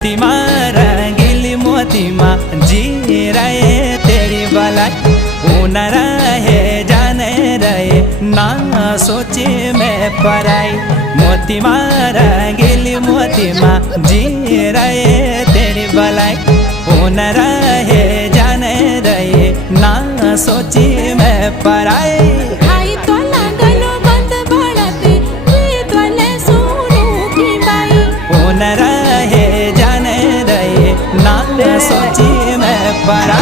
मोतीमा रंगीली मोतीमा जी रहे तेरी बलाई उन रहे जाने रहे ना सोचे मैं पराई। मोतीमा रंगीली मोतीमा जी रहे तेरी बलाई उन रहे जाने रहे ना सोचे मैं पराई। उन रहे जाने रहे ना सोची मैं पराई।